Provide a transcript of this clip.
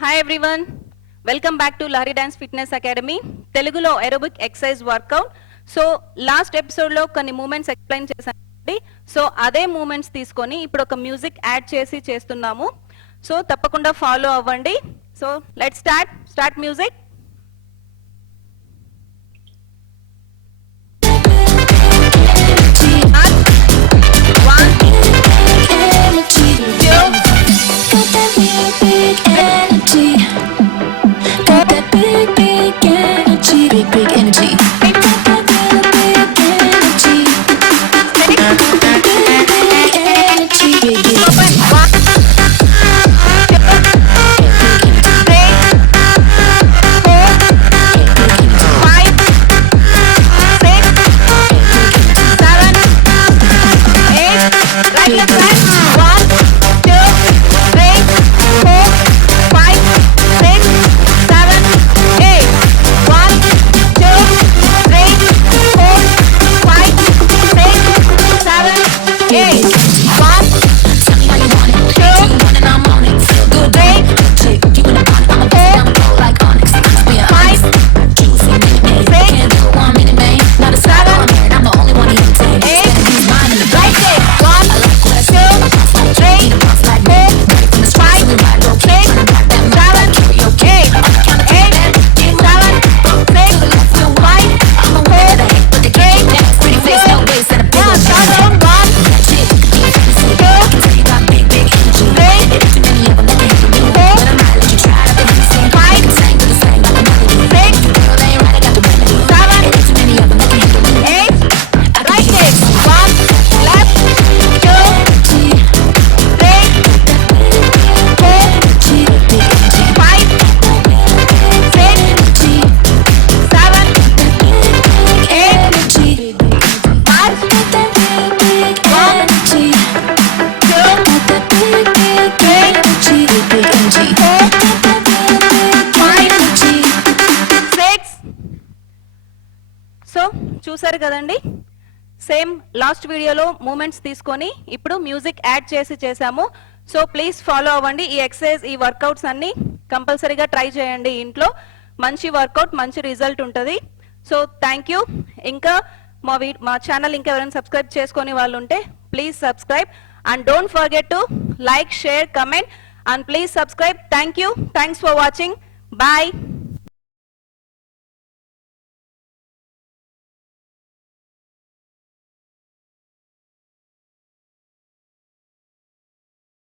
Hi everyone, welcome back to Lahari Dance Fitness Academy. Telugulo aerobic exercise workout. So last episode lo కొన్ని moments explain చేశానండి. సో అదే మూమెంట్స్ తీసుకొని ఇప్పుడు ఒక music add చేసి చేస్తున్నాము. సో తప్పకుండా ఫాలో అవ్వండి. So let's start music. So చూసారు కదండి, సేమ్ లాస్ట్ వీడియోలో మూమెంట్స్ తీసుకొని ఇప్పుడు మ్యూజిక్ యాడ్ చేసి చేసాము. సో ప్లీజ్ ఫాలో అవ్వండి. ఈ ఎక్సర్సైజ్, ఈ వర్కౌట్స్ అన్ని కంపల్సరీగా ట్రై చేయండి ఇంట్లో. మంచి వర్కౌట్, మంచి రిజల్ట్ ఉంటుంది. So thank you. ఇంకా మా ఛానల్ ఇంకా ఎవరైనా సబ్స్క్రైబ్ చేసుకొని వాళ్ళు ఉంటే please subscribe and don't forget to like, share, comment and please subscribe. Thank you. Thanks for watching. Bye.